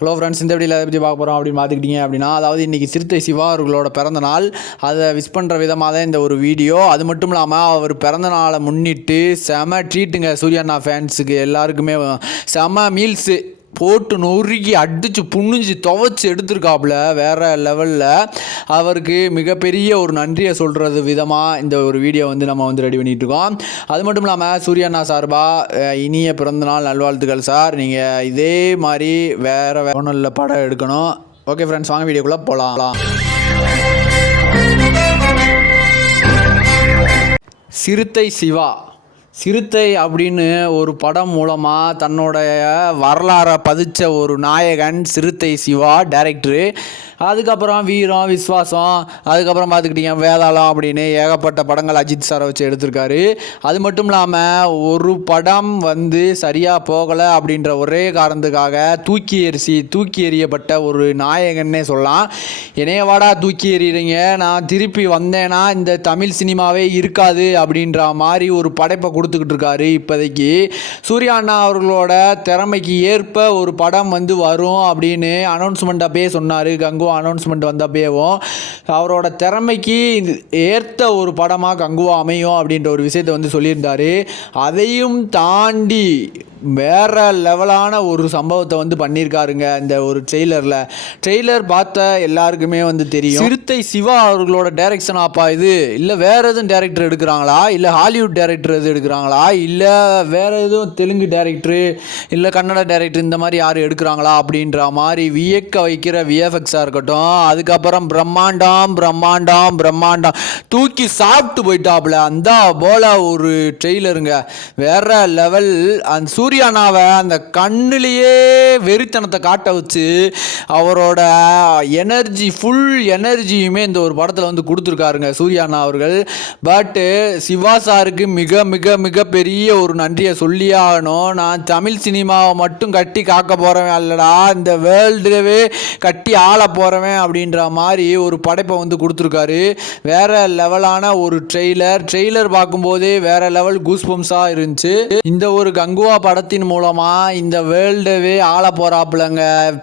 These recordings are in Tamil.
ஹலோ ஃப்ரெண்ட்ஸ் இந்த வீடியோவில் எதை பற்றி பார்க்க போகிறோம் அப்படின்னு பார்த்துக்கிட்டீங்க அப்படின்னா அதாவது இன்றைக்கி சிறுத்தை சிவா அவர்களோட பிறந்த நாள். அதை விஷ் பண்ணுற விதமாக தான் இந்த ஒரு வீடியோ அது மட்டும் இல்லாமல் அவர் பிறந்த நாளை முன்னிட்டு செம ட்ரீட்டுங்க சூர்யாண்ணா ஃபேன்ஸுக்கு எல்லாருக்குமே செம மீல்ஸு போட்டு நொறுக்கி அடித்து புண்ணிஞ்சு துவைச்சி எடுத்திருக்காப்புல வேறு லெவலில் அவருக்கு மிகப்பெரிய ஒரு நன்றியை சொல்கிறது விதமாக இந்த ஒரு வீடியோ வந்து நம்ம வந்து ரெடி பண்ணிகிட்டு இருக்கோம். அது மட்டும் இல்லாமல் சூர்யாண்ணா சார்பாக இனிய பிறந்தநாள் நல்வாழ்த்துக்கள் சார். நீங்கள் இதே மாதிரி வேறு ஒன்றும் படம் எடுக்கணும். ஓகே ஃப்ரெண்ட்ஸ் வாங்க வீடியோக்குள்ளே போகலாம் சிறுத்தை சிவா. சிறுத்தை அப்படின்னு ஒரு படம் மூலமாக தன்னுடைய வரலாறை பதித்த ஒரு நாயகன் சிறுத்தை சிவா டைரக்டரு அதுக்கப்புறம் வீரம் விஸ்வாசம் அதுக்கப்புறம் பார்த்துக்கிட்டீங்க வேதாளம் அப்படின்னு ஏகப்பட்ட படங்கள் அஜித் சாரை வச்சு எடுத்திருக்காரு. அது மட்டும் இல்லாமல் ஒரு படம் வந்து சரியாக போகலை அப்படின்ற ஒரே காரணத்துக்காக தூக்கி எரிசி தூக்கி எறியப்பட்ட ஒரு நாயகன்னே சொல்லலாம். என்னைய வாடா தூக்கி எறிகிறீங்க நான் திருப்பி வந்தேன்னா இந்த தமிழ் சினிமாவே இருக்காது அப்படின்ற மாதிரி ஒரு படைப்பை கொடுத்துக்கிட்டு இருக்காரு இப்போதைக்கு. சூர்யா அண்ணா அவர்களோட திறமைக்கு ஏற்ப ஒரு படம் வந்து வரும் அப்படின்னு அனௌன்ஸ்மெண்ட் அப்பயே சொன்னார். கங்கு அனௌன்ஸ்மெண்ட் வந்தப்பேவும் அவரோட திறமைக்கு ஏற்ற ஒரு படமாக கங்குவா அமையும் அப்படின்ற ஒரு விஷயத்தை வந்து சொல்லியிருந்தார். அதையும் தாண்டி வேற லெவலான ஒரு சம்பவத்தை வந்து பண்ணியிருக்காருங்க இந்த ஒரு ட்ரெய்லரில். ட்ரெய்லர் பார்த்த எல்லாருக்குமே வந்து தெரியும். சிறுத்தை சிவா அவர்களோட டைரக்ஷன் ஆப்பா இது? இல்லை வேற எதுவும் டேரக்டர் எடுக்கிறாங்களா? இல்லை ஹாலிவுட் டேரக்டர் எது எடுக்கிறாங்களா? இல்லை வேற எதுவும் தெலுங்கு டேரக்டரு இல்லை கன்னட டேரக்டர் இந்த மாதிரி யாரும் எடுக்கிறாங்களா அப்படின்ற மாதிரி வியக்க வைக்கிற விஎஃப்எக்ஸாக இருக்கட்டும் அதுக்கப்புறம் பிரம்மாண்டம் பிரம்மாண்டம் பிரம்மாண்டம். தூக்கி சாப்பிட்டு போயிட்டாப்புல. அந்த போல ஒரு ட்ரெய்லருங்க வேற லெவல் அந்த சூர்யானாவை அந்த கண்ணுலேயே வெறித்தனத்தை காட்ட வச்சு அவரோட எனர்ஜி ஃபுல் எனர்ஜியுமே இந்த ஒரு படத்தில் வந்து கொடுத்துருக்காருங்க சூர்யானா அவர்கள். பட்டு சிவா சாருக்கு மிக மிக மிக பெரிய ஒரு நன்றியை சொல்லியே ஆகணும். நான் தமிழ் சினிமாவை மட்டும் கட்டி காக்க போகிறவன் அல்லடா. இந்த வேர்ல்டுவே கட்டி ஆள போகிறவன் அப்படின்ற மாதிரி ஒரு படைப்பை வந்து கொடுத்துருக்காரு. வேற லெவலான ஒரு ட்ரெய்லர். ட்ரெய்லர் பார்க்கும்போதே வேற லெவல் கூஸ்பம்ஸாக இருந்துச்சு. இந்த ஒரு கங்குவா படத்தின் மூலமாக இந்த வேர்ல்டவே ஆள போகிறாப்புலங்க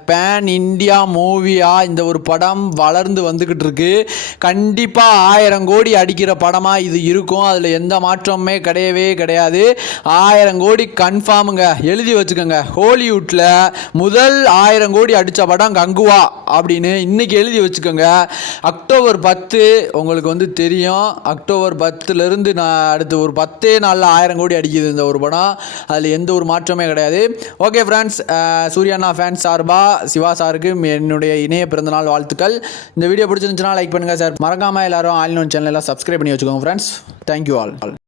பேன் இந்தியா மூவியாக இந்த ஒரு படம் வளர்ந்து வந்துக்கிட்டு இருக்கு. கண்டிப்பாக ஆயிரம் கோடி அடிக்கிற படமாக இது இருக்கும். அதில் எந்த மாற்றமுமே கிடையவே கிடையாது. ஆயிரம் கோடி கன்ஃபார்முங்க எழுதி வச்சுக்கோங்க. ஹாலிவுட்டில் முதல் ஆயிரம் கோடி அடித்த படம் கங்குவா அப்படின்னு இன்னைக்கு எழுதி வச்சுக்கோங்க. அக்டோபர் பத்து உங்களுக்கு வந்து தெரியும். அக்டோபர் பத்துலேருந்து நான் அடுத்து ஒரு பத்தே நாளில் ஆயிரம் கோடி அடிக்குது இந்த ஒரு படம். அதில் எந்த ஒரு மாற்றமே கிடையாது. ஓகே ஃப்ரெண்ட்ஸ் சூர்யாண்ணா ஃபேன்ஸ் சார்பாக சிவா சாருக்கு என்னுடைய இணைய பிறந்தநாள் வாழ்த்துக்கள். இந்த வீடியோ பிடிச்சிருந்துச்சுன்னா லைக் பண்ணுங்கள் சார் மறக்காமல் எல்லாரும் ஆல் சேனலெல்லாம் சேனலில் சப்ஸ்கிரைப் பண்ணி வச்சுக்கோங்க ஃப்ரெண்ட்ஸ் தேங்க்யூ ஆல்